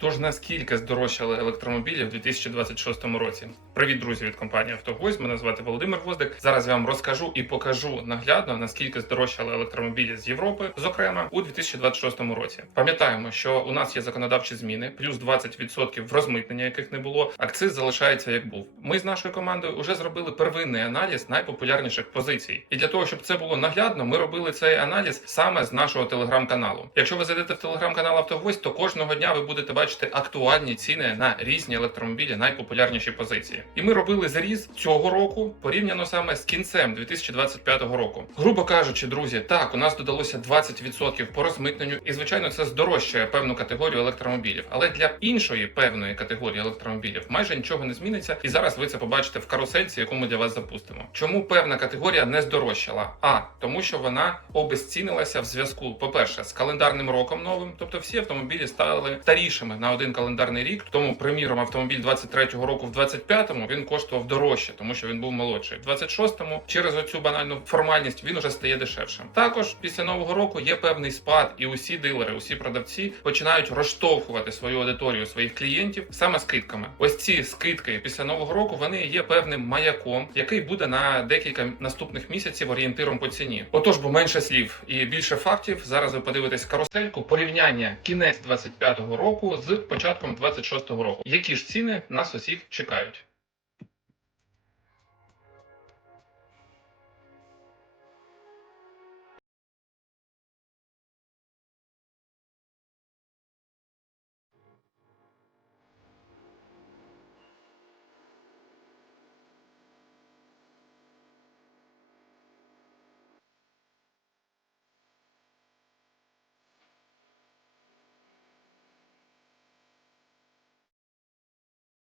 Тож наскільки здорожчали електромобілі в 2026 році? Привіт, друзі, від компанії «Автогойс». Мене звати Володимир Воздик. Зараз я вам розкажу і покажу наглядно наскільки здорожчали електромобілі з Європи, зокрема у 2026 році. Пам'ятаємо, що у нас є законодавчі зміни, плюс 20% в розмитнення, яких не було. Акциз залишається як був. Ми з нашою командою вже зробили первинний аналіз найпопулярніших позицій. І для того, щоб це було наглядно, ми робили цей аналіз саме з нашого телеграм-каналу. Якщо ви зайдете в телеграм-канал «Автогойс», то кожного дня ви будете бачити актуальні ціни на різні електромобілі, найпопулярніші позиції. І ми робили зріз цього року порівняно саме з кінцем 2025 року. Грубо кажучи, друзі, так у нас додалося 20% по розмитненню, і звичайно, це здорожчає певну категорію електромобілів. Але для іншої певної категорії електромобілів майже нічого не зміниться. І зараз ви це побачите в карусельці, яку ми для вас запустимо. Чому певна категорія не здорожчала? А тому, що вона обезцінилася в зв'язку, по-перше, з календарним роком новим, тобто всі автомобілі стали старішими на один календарний рік. Тому, приміром, автомобіль 23-го року в 25-му він коштував дорожче, тому що він був молодший. В 26-му через оцю банальну формальність він уже стає дешевшим. Також після нового року є певний спад, і усі дилери, усі продавці починають розштовхувати свою аудиторію своїх клієнтів саме скидками. Ось ці скидки після нового року вони є певним маяком, який буде на декілька наступних місяців орієнтиром по ціні. Отож, бо менше слів і більше фактів. Зараз ви подивитесь карусельку порівняння кінець 25-го року з початком 26-го року. Які ж ціни нас усіх чекають?